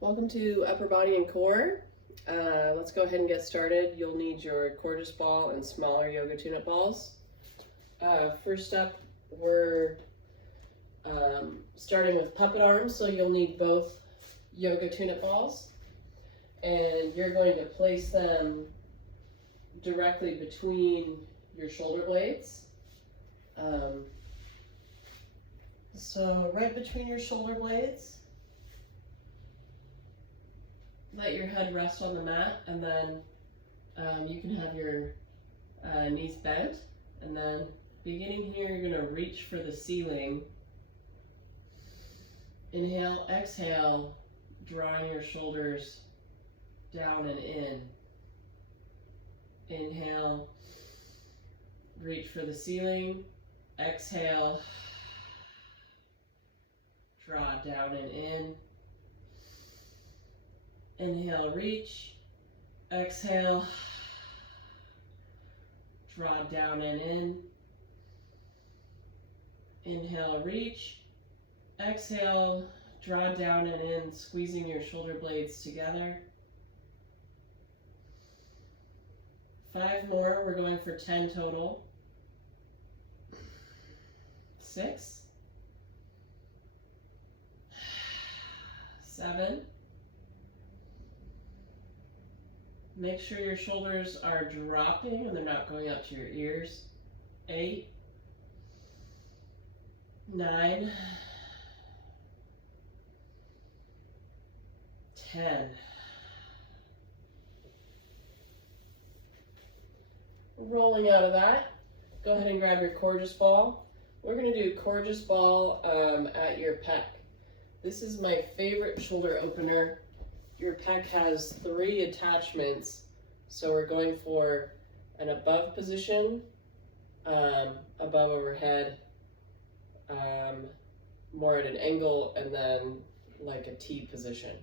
Welcome to Upper Body and Core. Let's go ahead and get started. You'll need your Coregeous ball and smaller yoga tune-up balls. First up, we're starting with puppet arms, so you'll need both yoga tune-up balls. And you're going to place them directly between your shoulder blades. So right between your shoulder blades. Let your head rest on the mat, and then you can have your knees bent, and then beginning here, you're going to reach for the ceiling. Inhale, exhale, drawing your shoulders down and in. Inhale, reach for the ceiling. Exhale, draw down and in. Inhale, reach. Exhale, draw down and in. Inhale, reach. Exhale, draw down and in, squeezing your shoulder blades together. 5 more, we're going for 10 total. 6, 7. Make sure your shoulders are dropping and they're not going up to your ears. 8, 9, 10. Rolling out of that, go ahead and grab your Coregeous ball. We're going to do Coregeous ball at your pec. This is my favorite shoulder opener. Your pec has 3 attachments, so we're going for an above position, above overhead, more at an angle, and then like a T position.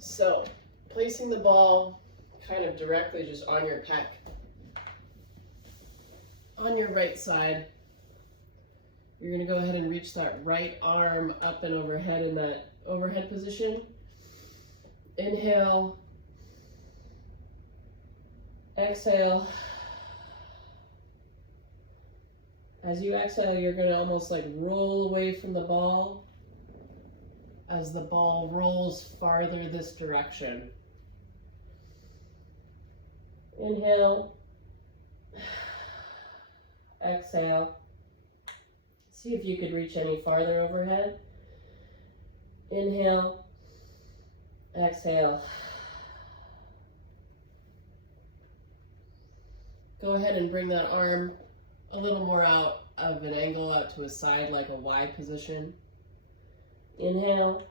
So, placing the ball kind of directly just on your pec, on your right side, you're going to go ahead and reach that right arm up and overhead in that overhead position. Inhale, exhale. As you exhale, you're going to almost like roll away from the ball as the ball rolls farther this direction. Inhale, exhale. See if you could reach any farther overhead. Inhale, exhale. Go ahead and bring that arm a little more out of an angle, out to a side like a Y position. Inhale,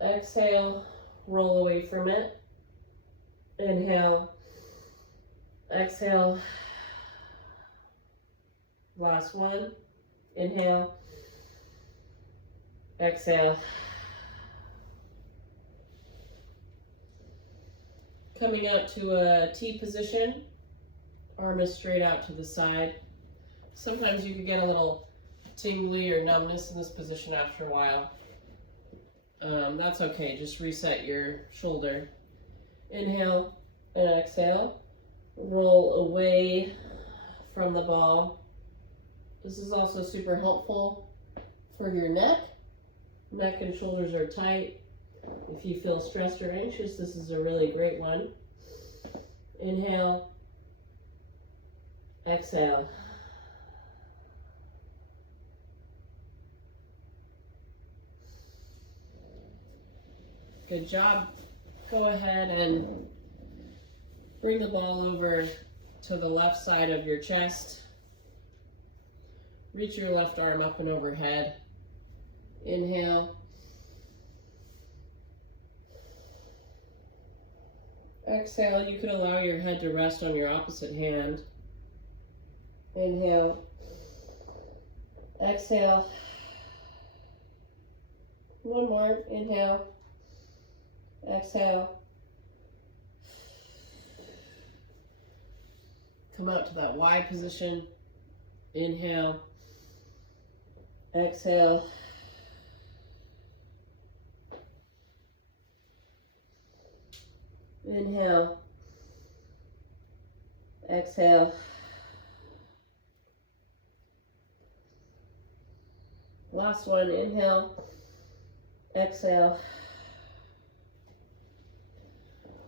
exhale, roll away from it. Inhale, exhale. Last one. Inhale, exhale. Coming out to a T position, arm is straight out to the side. Sometimes you can get a little tingly or numbness in this position after a while. That's okay, just reset your shoulder. Inhale and exhale. Roll away from the ball. This is also super helpful for your neck. Neck and shoulders are tight. If you feel stressed or anxious, this is a really great one. Inhale, exhale. Good job. Go ahead and bring the ball over to the left side of your chest. Reach your left arm up and overhead. Inhale. Exhale, you could allow your head to rest on your opposite hand. Inhale. Exhale. One more. Inhale. Exhale. Come out to that Y position. Inhale. Exhale. Inhale. Exhale. Last one. Inhale. Exhale.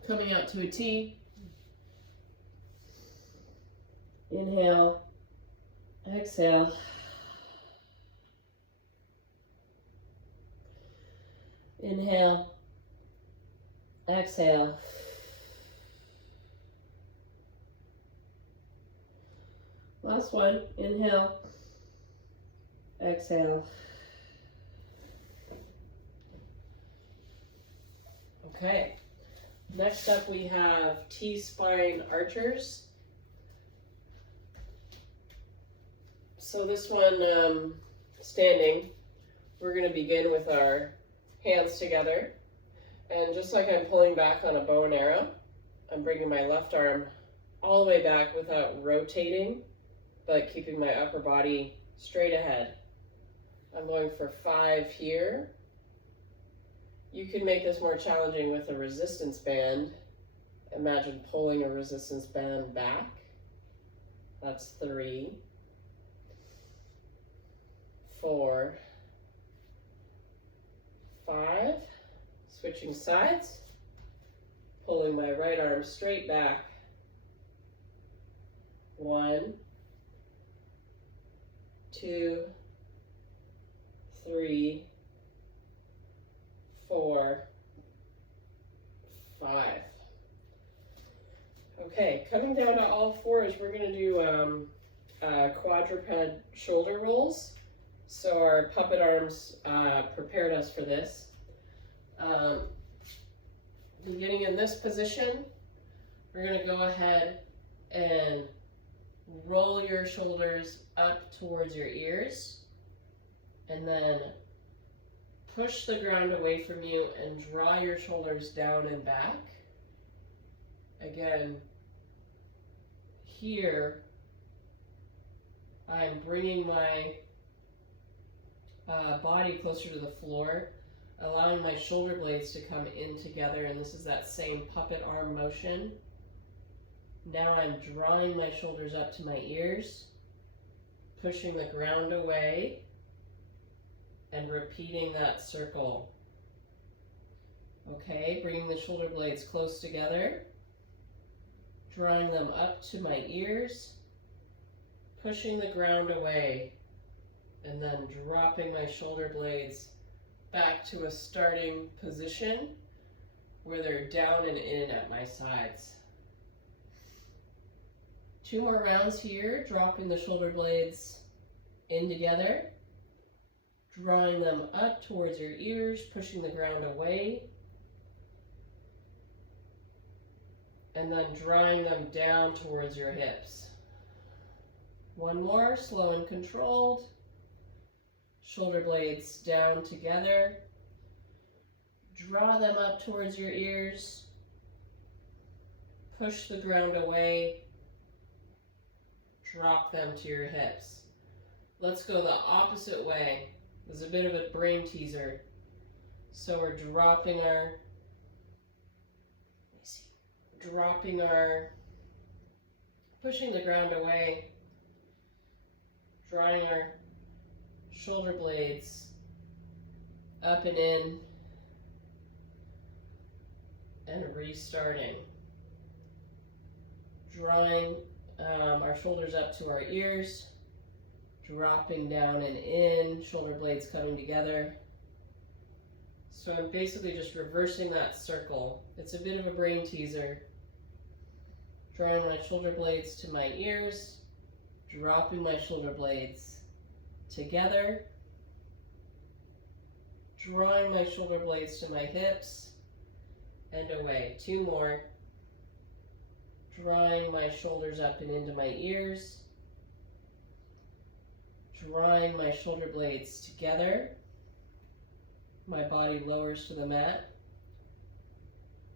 Coming out to a T. Inhale. Exhale. Inhale. Exhale. Last one. Inhale. Exhale. Okay. Next up we have T-spine archers. So this one, standing, we're going to begin with our hands together. And just like I'm pulling back on a bow and arrow, I'm bringing my left arm all the way back without rotating, but keeping my upper body straight ahead. I'm going for 5 here. You can make this more challenging with a resistance band. Imagine pulling a resistance band back. That's 3, 4, 5. Switching sides. Pulling my right arm straight back. 1, 2, 3, 4, 5. Okay, coming down to all fours, we're going to do quadruped shoulder rolls. So our puppet arms prepared us for this. Beginning in this position, we're going to go ahead and roll your shoulders up towards your ears, and then push the ground away from you and draw your shoulders down and back. Again, here, I'm bringing my body closer to the floor, allowing my shoulder blades to come in together, and this is that same puppet arm motion. Now I'm drawing my shoulders up to my ears, pushing the ground away, and repeating that circle. Okay, bringing the shoulder blades close together, drawing them up to my ears, pushing the ground away, and then dropping my shoulder blades back to a starting position where they're down and in at my sides. 2 more rounds here, dropping the shoulder blades in together, drawing them up towards your ears, pushing the ground away, and then drawing them down towards your hips. 1 more, slow and controlled. Shoulder blades down together. Draw them up towards your ears. Push the ground away. Drop them to your hips. Let's go the opposite way. This is a bit of a brain teaser. So we're dropping our, pushing the ground away, drawing our shoulder blades up and in, and restarting. Drawing our shoulders up to our ears, dropping down and in, shoulder blades coming together. So I'm basically just reversing that circle. It's a bit of a brain teaser. Drawing my shoulder blades to my ears, dropping my shoulder blades together, drawing my shoulder blades to my hips and away. 2 more. Drawing my shoulders up and into my ears, drawing my shoulder blades together. My body lowers to the mat,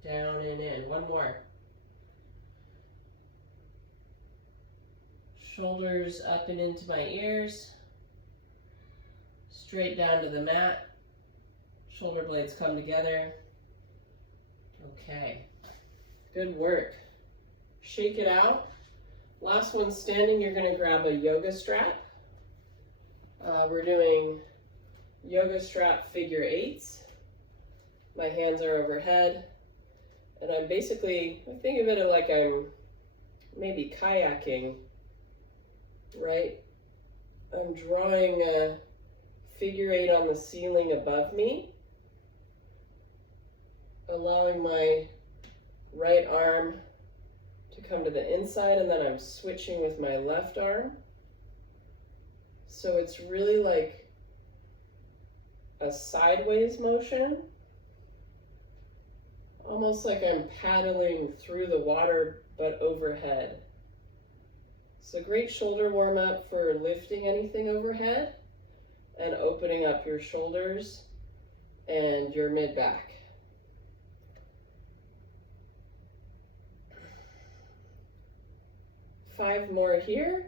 down and in. 1 more. Shoulders up and into my ears, straight down to the mat. Shoulder blades come together. Okay. Good work. Shake it out. Last one standing, you're going to grab a yoga strap. We're doing yoga strap figure eights. My hands are overhead. And I'm basically, think of it like I'm maybe kayaking, right? I'm drawing a figure eight on the ceiling above me, allowing my right arm to come to the inside, and then I'm switching with my left arm. So it's really like a sideways motion, almost like I'm paddling through the water but overhead. It's a great shoulder warm up for lifting anything overhead and opening up your shoulders and your mid back. Five more here.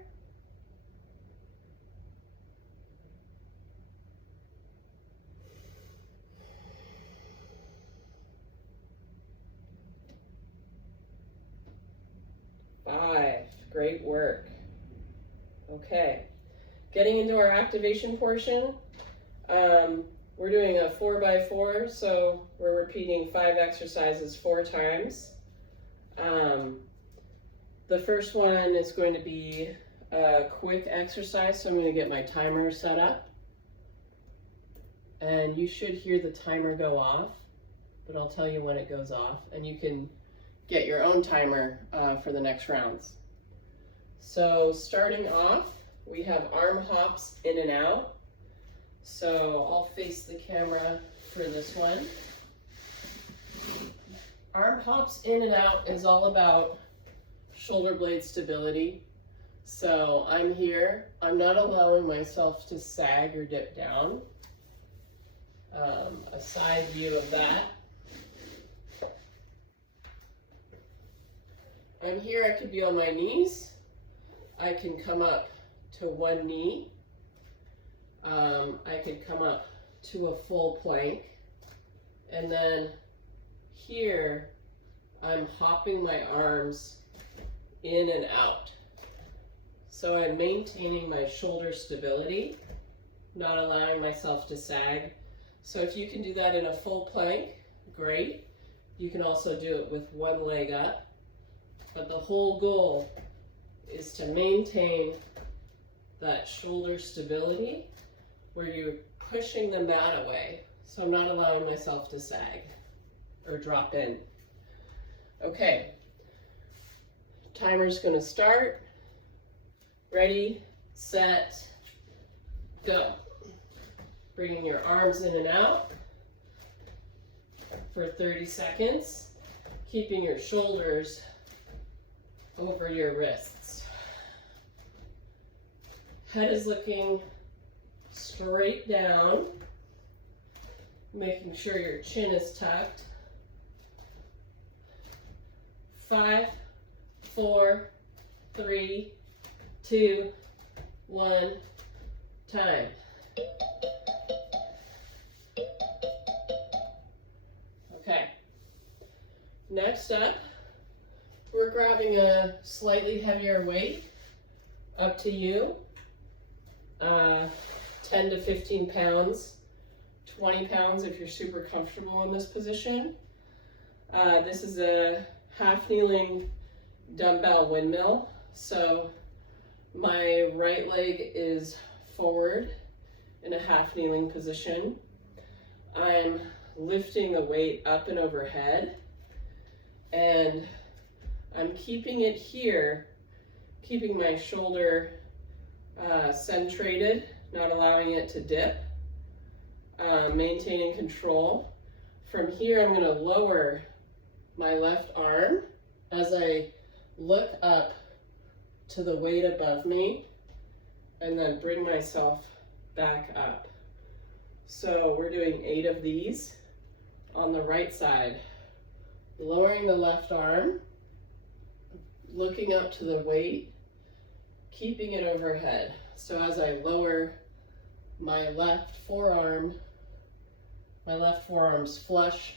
Five. Great work. Okay. Getting into our activation portion. We're doing a 4x4, so we're repeating 5 exercises 4 times. The first one is going to be a quick exercise, so I'm going to get my timer set up. And you should hear the timer go off, but I'll tell you when it goes off, and you can get your own timer for the next rounds. So starting off, we have arm hops in and out. So I'll face the camera for this one. Arm hops in and out is all about shoulder blade stability. So I'm here, I'm not allowing myself to sag or dip down. A side view of that. I'm here, I could be on my knees. I can come up to one knee. I could come up to a full plank. And then here, I'm hopping my arms in and out. So I'm maintaining my shoulder stability, not allowing myself to sag. So if you can do that in a full plank, great. You can also do it with one leg up. But the whole goal is to maintain that shoulder stability where you're pushing the mat away. So I'm not allowing myself to sag or drop in. Okay, timer's gonna start. Ready, set, go. Bringing your arms in and out for 30 seconds, keeping your shoulders over your wrists. Head is looking straight down, making sure your chin is tucked. 5, 4, 3, 2, 1, time. Okay, next up, we're grabbing a slightly heavier weight, up to you, 10 to 15 pounds, 20 pounds if you're super comfortable in this position. This is a half kneeling dumbbell windmill. So my right leg is forward in a half kneeling position. I'm lifting the weight up and overhead, and I'm keeping it here, keeping my shoulder centrated, not allowing it to dip, maintaining control. From here, I'm going to lower my left arm as I look up to the weight above me and then bring myself back up. So we're doing 8 of these on the right side. Lowering the left arm, looking up to the weight, keeping it overhead. So as I lower my left forearm, my left forearm's flush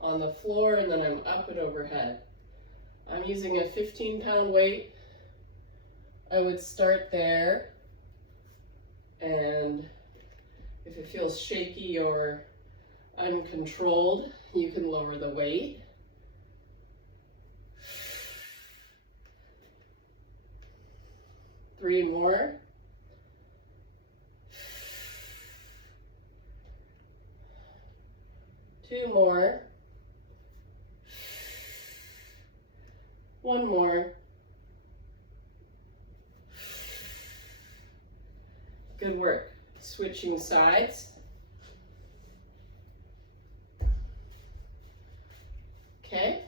on the floor, and then I'm up and overhead. I'm using a 15-pound weight. I would start there, and if it feels shaky or uncontrolled, you can lower the weight. Three more. Two more. One more. Good work. Switching sides. Okay.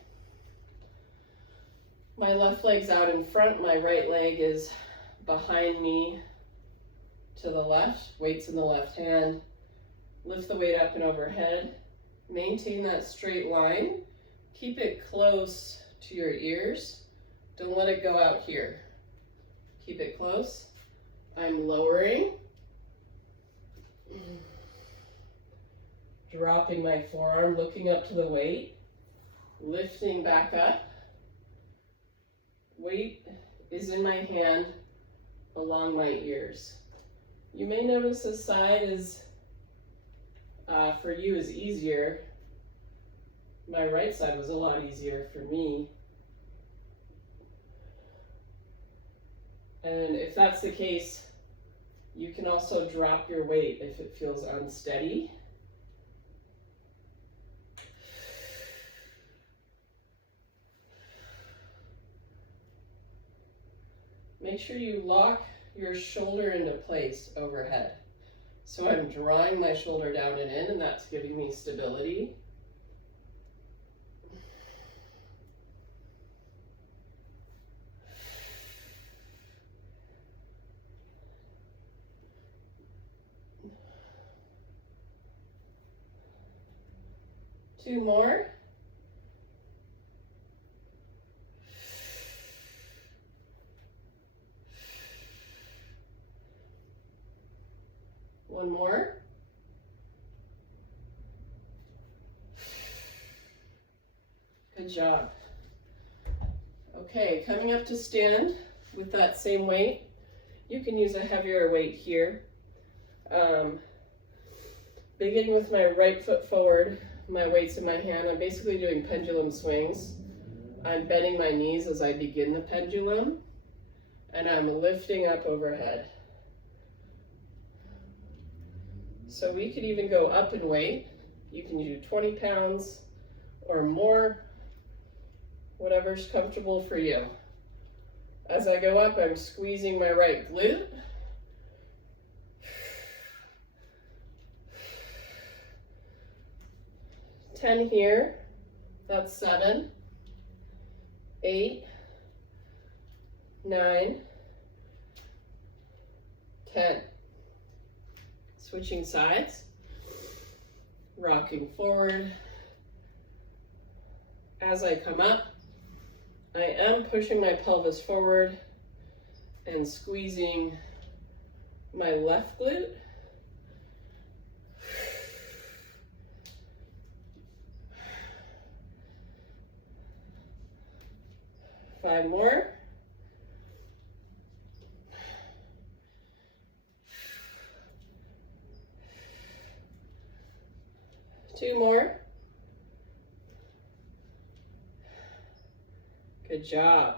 My left leg's out in front, my right leg is behind me to the left. Weight's in the left hand. Lift the weight up and overhead. Maintain that straight line. Keep it close to your ears. Don't let it go out here. Keep it close. I'm lowering. Dropping my forearm, looking up to the weight. Lifting back up. Weight is in my hand along my ears. You may notice this side is, for you, is easier. My right side was a lot easier for me. And if that's the case, you can also drop your weight if it feels unsteady. Make sure you lock your shoulder into place overhead. So I'm drawing my shoulder down and in, and that's giving me stability. Two more. One more. Good job. Okay, coming up to stand with that same weight. You can use a heavier weight here. Beginning with my right foot forward, my weight's in my hand. I'm basically doing pendulum swings. I'm bending my knees as I begin the pendulum, and I'm lifting up overhead. So we could even go up in weight. You can do 20 pounds or more, whatever's comfortable for you. As I go up, I'm squeezing my right glute. Ten here, that's 7, 8, 9, 10. Switching sides, rocking forward. As I come up, I am pushing my pelvis forward and squeezing my left glute. Five more. Two more. Good job.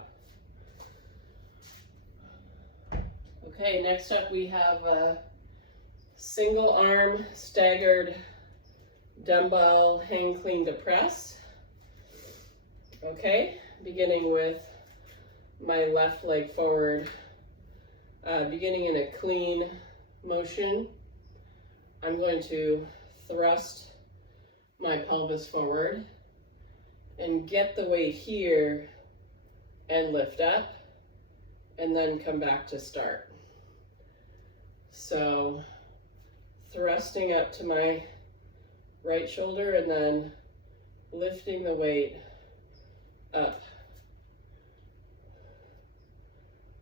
Okay, next up we have a single arm staggered dumbbell hang clean to press. Okay, beginning with my left leg forward, beginning in a clean motion. I'm going to thrust my pelvis forward and get the weight here and lift up and then come back to start. So thrusting up to my right shoulder and then lifting the weight up.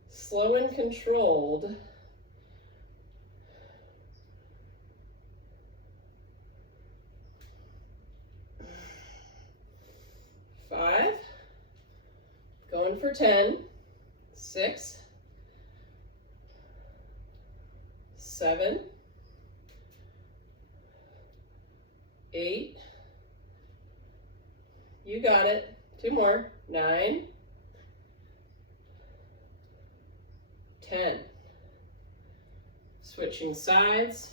Slow and controlled. Five, for 10. 6, 7, 8. You got it. 2 more. 9, 10. Switching sides.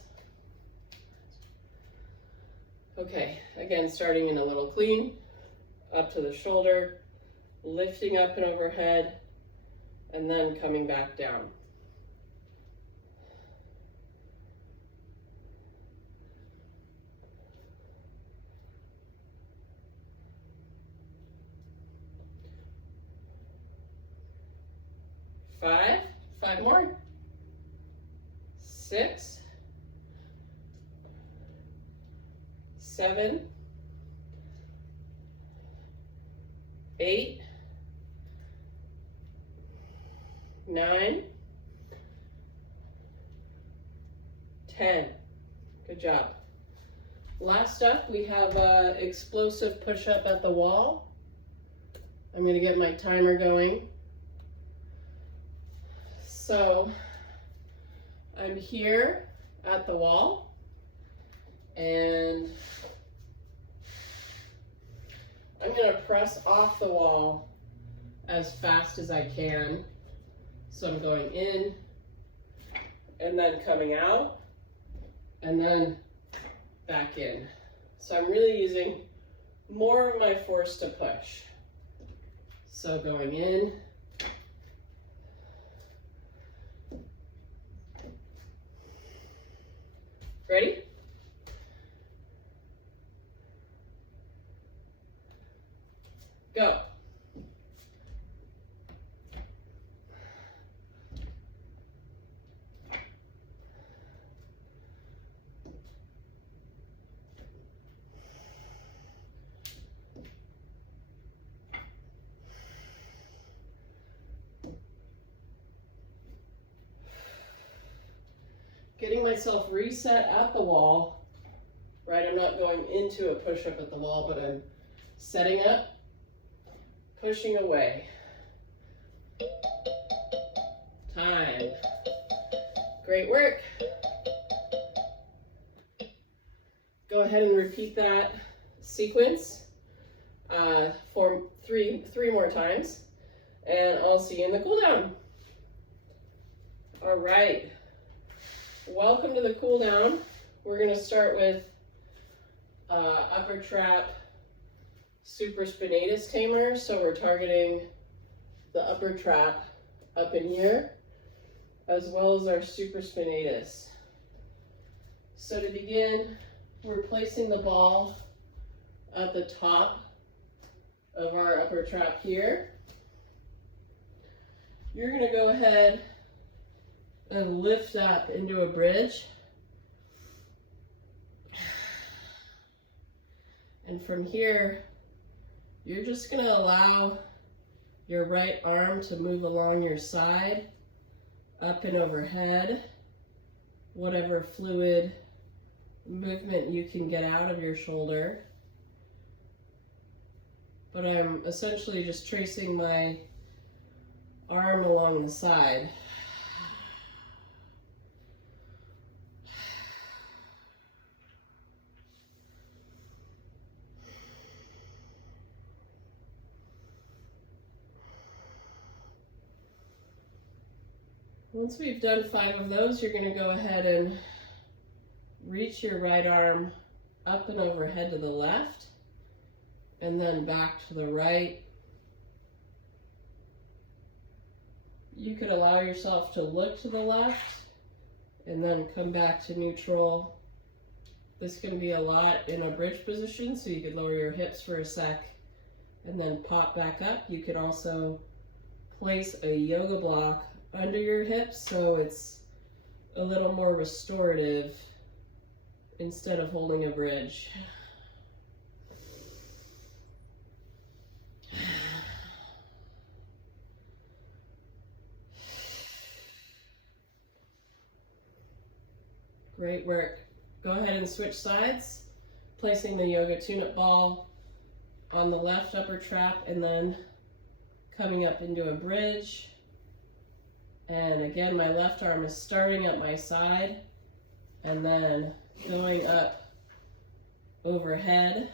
Okay, again, starting in a little clean, up to the shoulder, lifting up and overhead, and then coming back down. Five more. 6, 7, 8, 9, 10. Good job. Last up, we have an explosive push-up at the wall. I'm going to get my timer going. So I'm here at the wall, and I'm going to press off the wall as fast as I can. So I'm going in, and then coming out, and then back in. So I'm really using more of my force to push. So going in, ready? Go. Getting myself reset at the wall, right? I'm not going into a push-up at the wall, but I'm setting up, pushing away. Time. Great work. Go ahead and repeat that sequence for three more times, and I'll see you in the cool down. All right. Welcome to the cool down. We're going to start with upper trap supraspinatus tamer. So we're targeting the upper trap up in here, as well as our supraspinatus. So to begin, we're placing the ball at the top of our upper trap here. You're going to go ahead and lift up into a bridge. And from here, you're just going to allow your right arm to move along your side, up and overhead, whatever fluid movement you can get out of your shoulder. But I'm essentially just tracing my arm along the side. Once we've done 5 of those, you're going to go ahead and reach your right arm up and overhead to the left, and then back to the right. You could allow yourself to look to the left and then come back to neutral. This can be a lot in a bridge position, so you could lower your hips for a sec and then pop back up. You could also place a yoga block under your hips so it's a little more restorative instead of holding a bridge. Great work. Go ahead and switch sides, placing the yoga tune-up ball on the left upper trap and then coming up into a bridge. And again, my left arm is starting at my side and then going up overhead,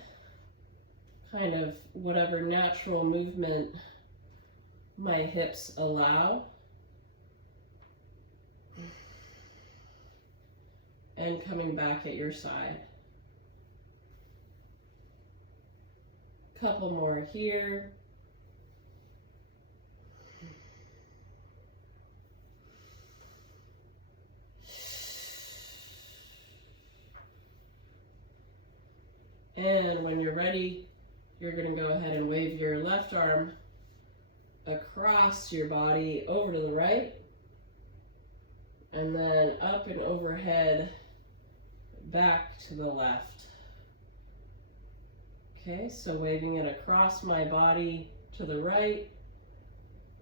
kind of whatever natural movement my hips allow. And coming back at your side. Couple more here. And when you're ready, you're going to go ahead and wave your left arm across your body over to the right, and then up and overhead back to the left. Okay, so waving it across my body to the right,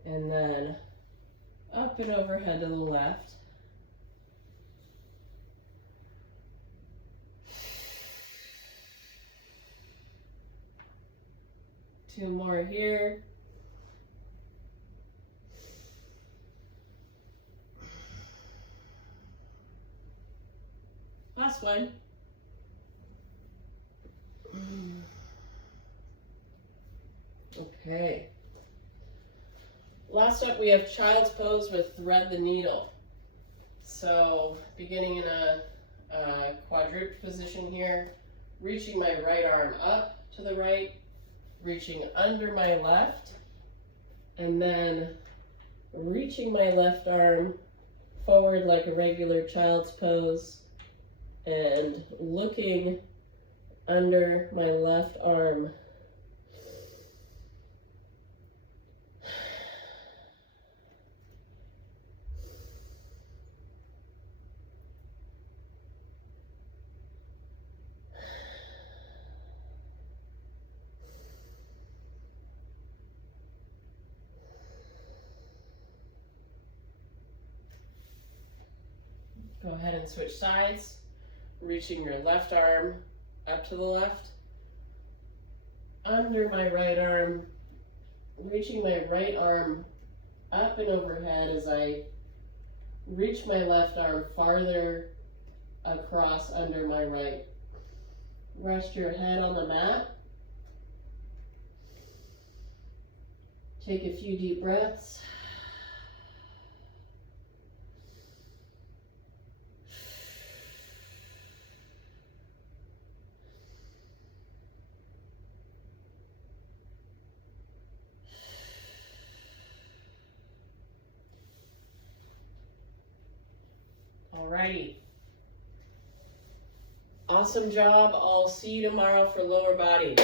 and then up and overhead to the left. Two more here. Last one. Okay. Last up, we have child's pose with thread the needle. So beginning in a quadruped position here, reaching my right arm up to the right, reaching under my left, and then reaching my left arm forward like a regular child's pose and looking under my left arm. Go ahead and switch sides, reaching your left arm up to the left, under my right arm, reaching my right arm up and overhead as I reach my left arm farther across under my right. Rest your head on the mat. Take a few deep breaths. Alrighty. Awesome job. I'll see you tomorrow for lower body.